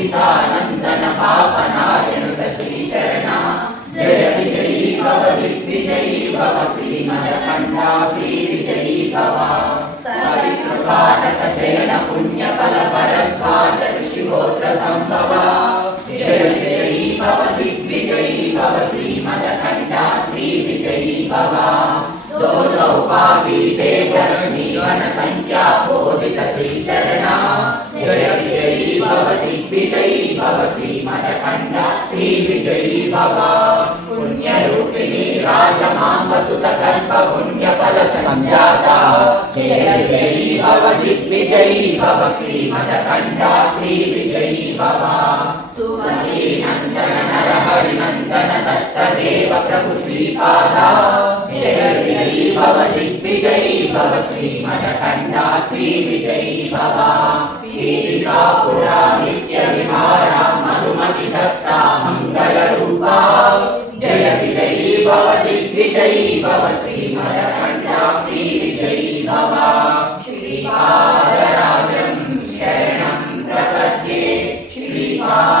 पूजितानन्दन पापनायनुत श्रीचरणा जय विजयी भव दिग्विजयी भव श्रीमदखण्डा श्रीविजयी भव सरितृकाटक चयन पुण्यफल भरद्वाज ऋषिगोत्र सम्भवा जय विजयी भव दिग्विजयी भव श्रीमदखण्डा श्रीविजयी भव दोषौपादीते दर्शनी वन संख्या बोधित श्रीचरणा जय विजयी भव दिग्विजयी भव श्रीमदखण्डा श्रीविजयी भव पुण्यरूपिणी राजमाम्बसुत कल्प पुण्यफल संजाता जय विजयी भव दिग्विजयी भव श्रीमदखण्डा श्रीविजयी भव सुमती नंदन नरहरि नंदन दत्तदेव प्रभु श्रीपादा जय विजयी भव दिग्विजयी भव श्रीमदखण्डा श्रीविजयी भव पीठिकापुरा नित्य विहारा मधुमति दत्ता मंगल रूपा जय विजयी भव दिग्विजयी भव श्रीमदखण्डा श्रीविजयी भव श्रीपादराजं शरणं प्रपद्ये श्रीपाद